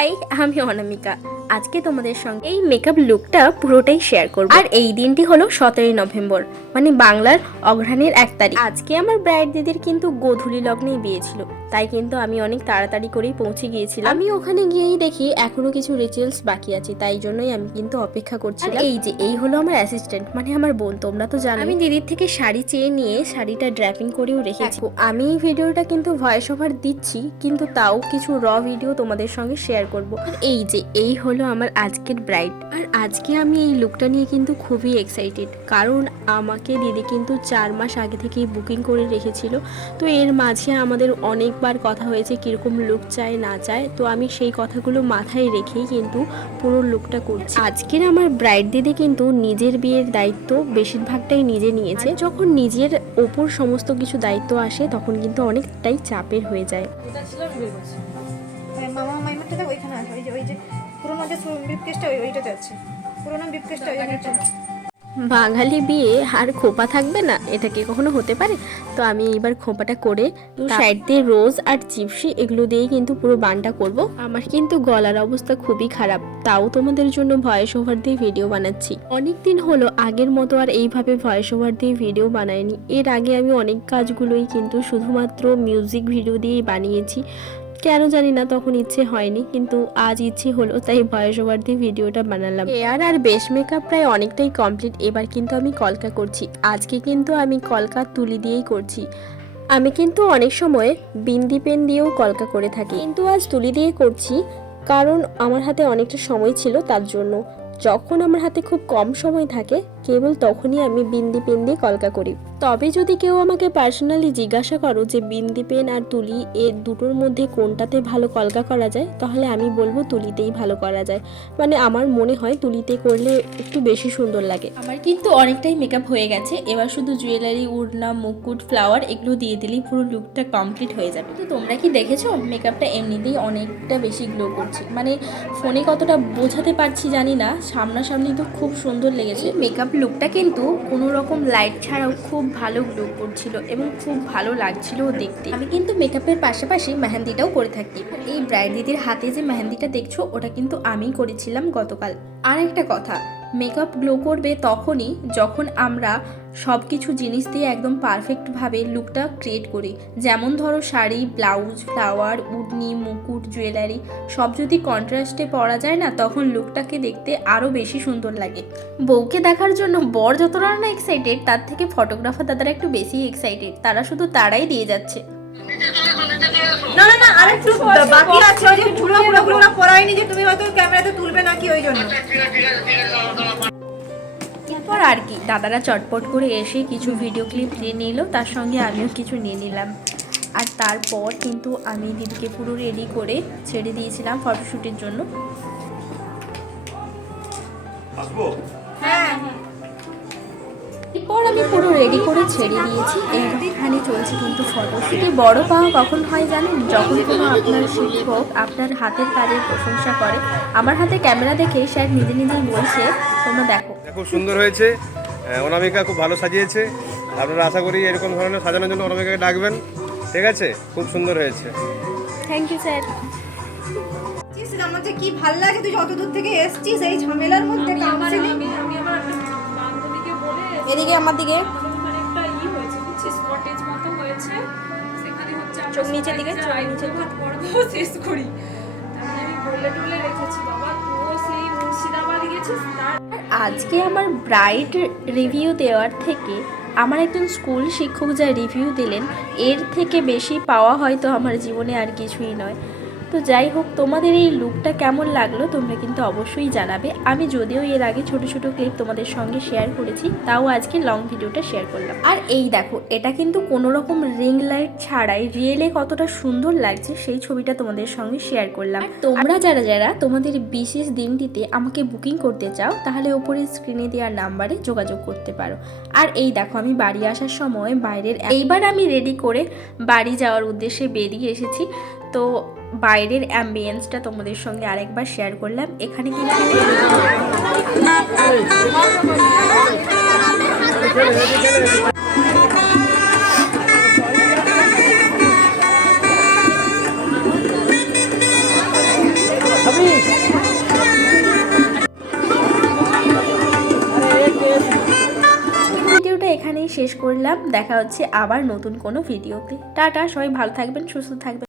High, আমি অনামিকা। আজকে তোমাদের সঙ্গে এই মেকআপ লুকটা পুরোটাই শেয়ার করব। আর এই দিনটি হলো 17ই নভেম্বর, মানে বাংলার অঘ্রাণের 1 তারিখ। আজকে আমার ব্রাইড দিদির কিন্তু গোধূলি লগ্নেই বিয়ে ছিল, তাই কিন্তু আমি অনেক তাড়াতাড়ি করেই পৌঁছে গিয়েছিলাম। আমি ওখানে গিয়েই দেখি এখনো কিছু রিচুয়ালস বাকি আছে, তাই জন্যই আমি কিন্তু অপেক্ষা করছিলাম। এই হলো আমার অ্যাসিস্ট্যান্ট, মানে আমার বোন। তোমরা তো জানো আমি দিদির থেকে শাড়ি চেয়ে নিয়ে শাড়িটা ড্র্যাপিং করেও রেখেছি। আমি এই ভিডিওটা কিন্তু ভয়েস ওভার দিচ্ছি, কিন্তু তাও কিছু র ভিডিও তোমাদের সঙ্গে শেয়ার করব। এই হলো আমার আজকের ব্রাইড। আর আজকে আমি এই লুকটা নিয়ে কিন্তু খুবই এক্সাইটেড, কারণ আমাকে দিদি কিন্তু 4 মাস আগে থেকেই বুকিং করে রেখেছিল। তো এর মাঝে আমাদের অনেকবার কথা হয়েছে কিরকম লুক চাই না চায়, তো আমি সেই কথাগুলো মাথায় রেখেই কিন্তু পুরো লুকটা করছি। আজকের আমার ব্রাইড দিদি কিন্তু নিজের বিয়ের দায়িত্ব বেশিরভাগটাই নিজে নিয়েছে। যখন নিজের ওপর সমস্ত কিছু দায়িত্ব আসে তখন কিন্তু অনেকটাই চাপের হয়ে যায়। মামা মাইমারটা ওইখানে আছে, ওই যে পুরোনো যে ব্রিফকেসটা ওইটাতে আছে, পুরোনো ব্রিফকেসটা ওইটা। বাঙালি বিয়ে আর খোপা থাকবে না, এটা কি কখনো হতে পারে? তো আমি এইবার খোপাটা করে সাইড দিয়ে রোজ আর চিপসি এগুলো দিয়েই কিন্তু পুরো বানটা করব। আমার কিন্তু গলার অবস্থা খুবই খারাপ, তাও তোমাদের জন্য ভয়েস ওভার দিয়ে ভিডিও বানাচ্ছি। অনেকদিন হলো আগের মতো আর এইভাবে ভয়েস ওভার দিয়ে ভিডিও বানাইনি। এর আগে আমি অনেক কাজগুলোই কিন্তু শুধুমাত্র মিউজিক ভিডিও দিয়েই বানিয়েছি, কেন জানি না তখন ইচ্ছে হয়নি, কিন্তু আজ ইচ্ছে হলো, তাই ভয়েস ওভার দিয়ে ভিডিওটা বানালাম। হেয়ার আর বেস মেকআপ প্রায় অনেকটাই কমপ্লিট। এবার কিন্তু আমি কলকা করছি। আজকে কিন্তু আমি কলকা তুলি দিয়েই করছি। আমি কিন্তু অনেক সময় বিন্দি পেন দিয়েও কলকা করে থাকি, কিন্তু আজ তুলি দিয়ে করছি, কারণ আমার হাতে অনেকটা সময় ছিল। তার জন্য যখন আমার হাতে খুব কম সময় থাকে কেবল তখনই আমি বিন্দি পেন দিয়ে কলকা করি। তবে যদি কেউ আমাকে পার্সোনালি জিজ্ঞাসা করো যে বিন্দি পেন আর তুলি এর দুটোর মধ্যে কোনটাতে ভালো কলকা করা যায়, তাহলে আমি বলবো তুলিতেই ভালো করা যায়। মানে আমার মনে হয় তুলিতে করলে একটু বেশি সুন্দর লাগে। আমার কিন্তু অনেকটাই মেকআপ হয়ে গেছে, এবার শুধু জুয়েলারি, উড়না, মুকুট, ফ্লাওয়ার এগুলো দিয়ে দিলেই পুরো লুকটা কমপ্লিট হয়ে যাবে। তো তোমরা কি দেখেছো মেকআপটা এমনিতেই অনেকটা বেশি গ্লো করছে, মানে ফোনে কতটা বোঝাতে পারছি জানি না, সামনাসামনি তো খুব সুন্দর লেগেছে। মেকআপ লুকটা কিন্তু কোনো রকম লাইট ছাড়াও খুব ভালো গ্লো করছিল এবং খুব ভালো লাগছিল দেখতে। আমি কিন্তু মেকআপের পাশাপাশি মেহেন্দিটাও করে থাকি। এই ব্রাইড দিদির হাতে যে মেহেন্দিটা দেখছো ওটা কিন্তু আমিই করেছিলাম গতকাল। আর একটা কথা, মেকআপ গ্লো করবে তখনই যখন আমরা সব কিছু জিনিস দিয়ে একদম পারফেক্টভাবে লুকটা ক্রিয়েট করি। যেমন ধরো শাড়ি, ব্লাউজ, ফ্লাওয়ার, উডনি, মুকুট, জুয়েলারি সব যদি কন্ট্রাস্টে পরা যায় না, তখন লুকটাকে দেখতে আরও বেশি সুন্দর লাগে। বউকে দেখার জন্য বর যতটা না এক্সাইটেড, তার থেকে ফটোগ্রাফার দাদারা একটু বেশি এক্সাইটেড। তারা শুধু তারাই দিয়ে যাচ্ছে। না না না, আরেকটু বাকি আছে, ওই যে ফুলগুলো পরাইনি, যে তুমি হয়তো ক্যামেরাতে তুলবে নাকি ওই জন্য। এরপর আর কি, দাদারা চটপট করে এসে কিছু ভিডিও ক্লিপ নিয়ে নিল, তার সঙ্গে আমিও কিছু নিয়ে নিলাম। আর তারপর কিন্তু আমি দিদিকে পুরো রেডি করে ছেড়ে দিয়েছিলাম ফটোশ্যুটের জন্য। এরপর আমি পুরো রেডি করে ছেড়ে দিয়েছি। এইখানে চলছে কিন্তু ফটোশ্যুটে। বড় পাওয়া কখন হয় জানেন? যখন কোনো আপনার শিক্ষক আপনার হাতের কাজের প্রশংসা করে। আমার হাতে ক্যামেরা দেখে স্যার নিজে নিজেই বলছে তোমরা দেখো খুব সুন্দর হয়েছে, অনামিকা খুব ভালো সাজিয়েছে। আপনারা আশা করি এরকম ধরনের সাজানোর জন্য অনামিকাকে ডাকবেন, ঠিক আছে? খুব সুন্দর হয়েছে। Thank you sir. আমার যে কি ভালো লাগে, তুই যত দূর থেকে এসছিস এই ঝামেলার মধ্যে। আমি আমার বান্ধবীকে বলে এদিকে আমার দিকে ওখানে একটা হয়েছে, বুঝছিস, কটেজ মতো হয়েছে, সেখানে হচ্ছে চোখ নিচের দিকে, চোখ নিচের দিকে পড়াও শেষ করি। তাহলে আমি বলে টুলে রেখেছি, বাবা তুইও সেই মুর্শিদাবাদ গেছিস। তার আজকে আমার ব্রাইড রিভিউ দেওয়ার থেকে আমার একজন স্কুল শিক্ষক যা রিভিউ দিলেন, এর থেকে বেশি পাওয়া হয়তো আমার জীবনে আর কিছুই নয়। তো যাই হোক, তোমাদের এই লুকটা কেমন লাগলো তোমরা কিন্তু অবশ্যই জানাবে। আমি যদিও এর আগে ছোট ছোট ক্লিপ তোমাদের সঙ্গে শেয়ার করেছি, তাও আজকে লং ভিডিওটা শেয়ার করলাম। আর এই দেখো, এটা কিন্তু কোনো রকম রিং লাইট ছাড়াই রিয়েলে কতটা সুন্দর লাগছে সেই ছবিটা তোমাদের সঙ্গে শেয়ার করলাম। তোমরা যারা যারা তোমাদের বিশেষ দিনটিতে আমাকে বুকিং করতে চাও, তাহলে ওপরে স্ক্রিনে দেওয়ার নাম্বারে যোগাযোগ করতে পারো। আর এই দেখো, আমি বাড়ি আসার সময় বাইরের এইবার আমি রেডি করে বাড়ি যাওয়ার উদ্দেশ্যে বেরিয়ে এসেছি। তো বাইরের অ্যাম্বিয়েন্সটা তোমাদের সঙ্গে আরেকবার শেয়ার করলাম। এখানে কিন্তু ভিডিওটা এখানেই শেষ করলাম, দেখা হচ্ছে আবার নতুন কোনো ভিডিওতে। টাটা, সবাই ভালো থাকবেন, সুস্থ থাকবেন।